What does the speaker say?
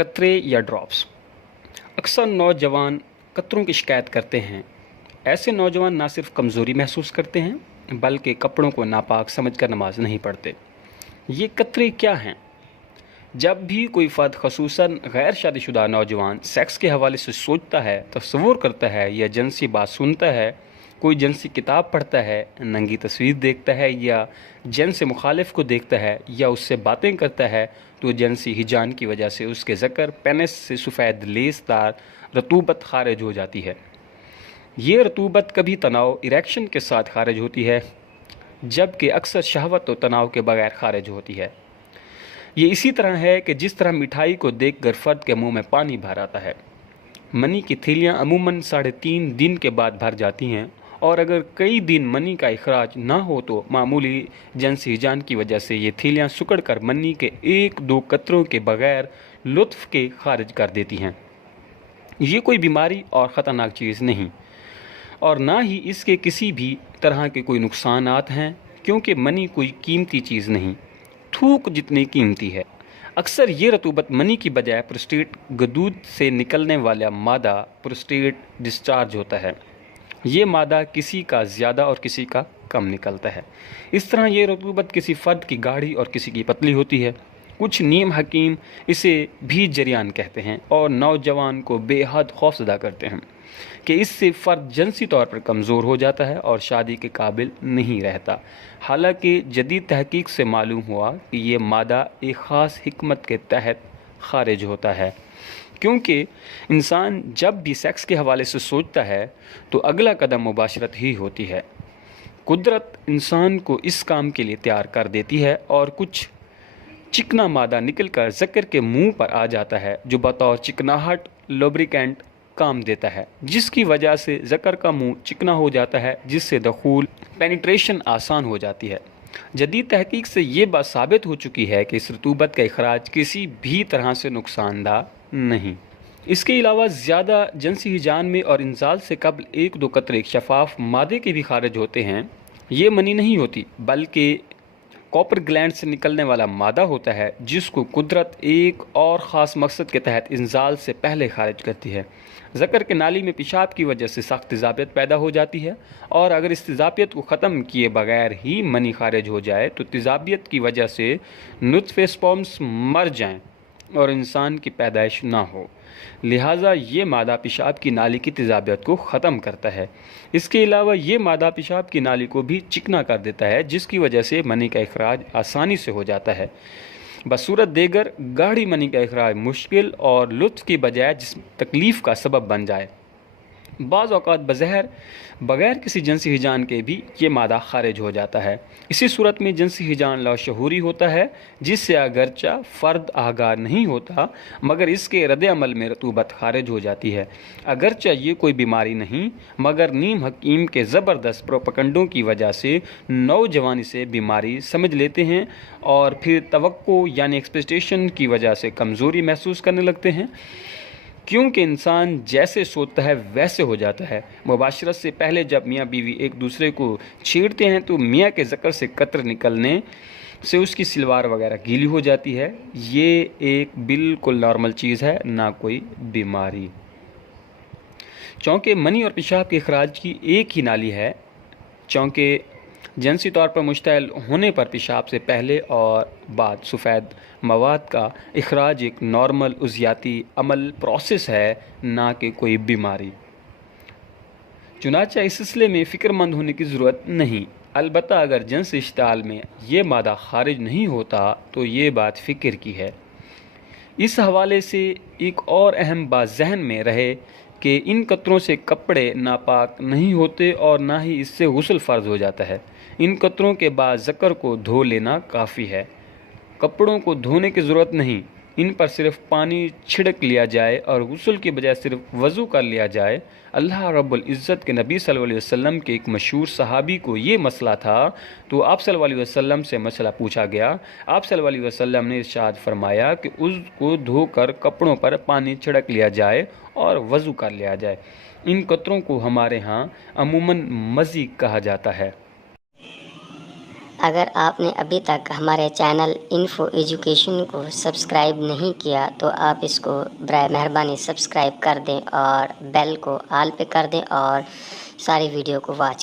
قطرے یا ڈراپس۔ اکثر نوجوان قطروں کی شکایت کرتے ہیں۔ ایسے نوجوان نہ صرف کمزوری محسوس کرتے ہیں بلکہ کپڑوں کو ناپاک سمجھ کر نماز نہیں پڑھتے۔ یہ قطرے کیا ہیں؟ جب بھی کوئی فرد خصوصاً غیر شادی شدہ نوجوان سیکس کے حوالے سے سوچتا ہے، تصور کرتا ہے یا جنسی بات سنتا ہے، کوئی جنسی کتاب پڑھتا ہے، ننگی تصویر دیکھتا ہے یا جنس مخالف کو دیکھتا ہے یا اس سے باتیں کرتا ہے، تو جنسی ہیجان کی وجہ سے اس کے ذکر پینس سے سفید لیس دار رطوبت خارج ہو جاتی ہے۔ یہ رطوبت کبھی تناؤ اریکشن کے ساتھ خارج ہوتی ہے جبکہ اکثر شہوت و تناؤ کے بغیر خارج ہوتی ہے۔ یہ اسی طرح ہے کہ جس طرح مٹھائی کو دیکھ کر فرد کے منہ میں پانی بھر آتا ہے۔ منی کی تھیلیاں عموماً 3.5 دن کے بعد بھر جاتی ہیں، اور اگر کئی دن منی کا اخراج نہ ہو تو معمولی جنسی ہیجان کی وجہ سے یہ تھیلیاں سکڑ کر منی کے 1-2 قطروں کے بغیر لطف کے خارج کر دیتی ہیں۔ یہ کوئی بیماری اور خطرناک چیز نہیں، اور نہ ہی اس کے کسی بھی طرح کے کوئی نقصانات ہیں، کیونکہ منی کوئی قیمتی چیز نہیں، تھوک جتنی قیمتی ہے۔ اکثر یہ رطوبت منی کی بجائے پروسٹیٹ گدود سے نکلنے والا مادہ پروسٹیٹ ڈسچارج ہوتا ہے۔ یہ مادہ کسی کا زیادہ اور کسی کا کم نکلتا ہے۔ اس طرح یہ رطوبت کسی فرد کی گاڑھی اور کسی کی پتلی ہوتی ہے۔ کچھ نیم حکیم اسے بھی جریان کہتے ہیں اور نوجوان کو بے حد خوفزدہ کرتے ہیں کہ اس سے فرد جنسی طور پر کمزور ہو جاتا ہے اور شادی کے قابل نہیں رہتا، حالانکہ جدید تحقیق سے معلوم ہوا کہ یہ مادہ ایک خاص حکمت کے تحت خارج ہوتا ہے، کیونکہ انسان جب بھی سیکس کے حوالے سے سوچتا ہے تو اگلا قدم مباشرت ہی ہوتی ہے۔ قدرت انسان کو اس کام کے لیے تیار کر دیتی ہے اور کچھ چکنا مادہ نکل کر ذکر کے منہ پر آ جاتا ہے جو بطور چکناہٹ لوبریکینٹ کام دیتا ہے، جس کی وجہ سے ذکر کا منہ چکنا ہو جاتا ہے، جس سے دخول پینیٹریشن آسان ہو جاتی ہے۔ جدید تحقیق سے یہ بات ثابت ہو چکی ہے کہ اس رطوبت کا اخراج کسی بھی طرح سے نقصان دہ نہیں۔ اس کے علاوہ زیادہ جنسی ہیجان میں اور انزال سے قبل 1-2 قطرے شفاف مادے کے بھی خارج ہوتے ہیں۔ یہ منی نہیں ہوتی بلکہ کوپر گلینڈ سے نکلنے والا مادہ ہوتا ہے، جس کو قدرت ایک اور خاص مقصد کے تحت انزال سے پہلے خارج کرتی ہے۔ ذکر کے نالی میں پیشاب کی وجہ سے سخت تیزابیت پیدا ہو جاتی ہے، اور اگر اس تیزابیت کو ختم کیے بغیر ہی منی خارج ہو جائے تو تیزابیت کی وجہ سے نطفے سپرمز مر جائیں اور انسان کی پیدائش نہ ہو۔ لہٰذا یہ مادہ پیشاب کی نالی کی تیزابیت کو ختم کرتا ہے۔ اس کے علاوہ یہ مادہ پیشاب کی نالی کو بھی چکنا کر دیتا ہے، جس کی وجہ سے منی کا اخراج آسانی سے ہو جاتا ہے، بصورت دیگر گاڑھی منی کا اخراج مشکل اور لطف کی بجائے جسم تکلیف کا سبب بن جائے۔ بعض اوقات بغیر کسی جنسی ہیجان کے بھی یہ مادہ خارج ہو جاتا ہے۔ اسی صورت میں جنسی ہیجان لاشعوری ہوتا ہے، جس سے اگرچہ فرد آگاہ نہیں ہوتا مگر اس کے رد عمل میں رطوبت خارج ہو جاتی ہے۔ اگرچہ یہ کوئی بیماری نہیں مگر نیم حکیم کے زبردست پروپیگنڈوں کی وجہ سے نوجوان اسے بیماری سمجھ لیتے ہیں اور پھر توقع یعنی ایکسپیکٹیشن کی وجہ سے کمزوری محسوس کرنے لگتے ہیں، کیونکہ انسان جیسے سوچتا ہے ویسے ہو جاتا ہے۔ مباشرت سے پہلے جب میاں بیوی ایک دوسرے کو چھیڑتے ہیں تو میاں کے ذکر سے قطر نکلنے سے اس کی سلوار وغیرہ گیلی ہو جاتی ہے۔ یہ ایک بالکل نارمل چیز ہے، نہ کوئی بیماری۔ چونکہ منی اور پیشاب کے اخراج کی ایک ہی نالی ہے، چونکہ جنسی طور پر مشتعل ہونے پر پیشاب سے پہلے اور بعد سفید مواد کا اخراج ایک نارمل عضویاتی عمل پروسیس ہے، نہ کہ کوئی بیماری۔ چنانچہ اس سلسلے میں فکر مند ہونے کی ضرورت نہیں۔ البتہ اگر جنس اشتعال میں یہ مادہ خارج نہیں ہوتا تو یہ بات فکر کی ہے۔ اس حوالے سے ایک اور اہم بات ذہن میں رہے کہ ان قطروں سے کپڑے ناپاک نہیں ہوتے اور نہ ہی اس سے غسل فرض ہو جاتا ہے۔ ان قطروں کے بعد ذکر کو دھو لینا کافی ہے، کپڑوں کو دھونے کی ضرورت نہیں۔ ان پر صرف پانی چھڑک لیا جائے اور غسل کی بجائے صرف وضو کر لیا جائے۔ اللہ رب العزت کے نبی صلی اللہ علیہ وسلم کے ایک مشہور صحابی کو یہ مسئلہ تھا تو آپ صلی اللہ علیہ وسلم سے مسئلہ پوچھا گیا۔ آپ صلی اللہ علیہ وسلم نے ارشاد فرمایا کہ اس کو دھو کر کپڑوں پر پانی چھڑک لیا جائے اور وضو کر لیا جائے۔ ان قطروں کو ہمارے ہاں عموماً مزی کہا جاتا ہے۔ اگر آپ نے ابھی تک ہمارے چینل انفو ایجوکیشن کو سبسکرائب نہیں کیا تو آپ اس کو برائے مہربانی سبسکرائب کر دیں اور بیل کو آل پہ کر دیں اور ساری ویڈیو کو واچ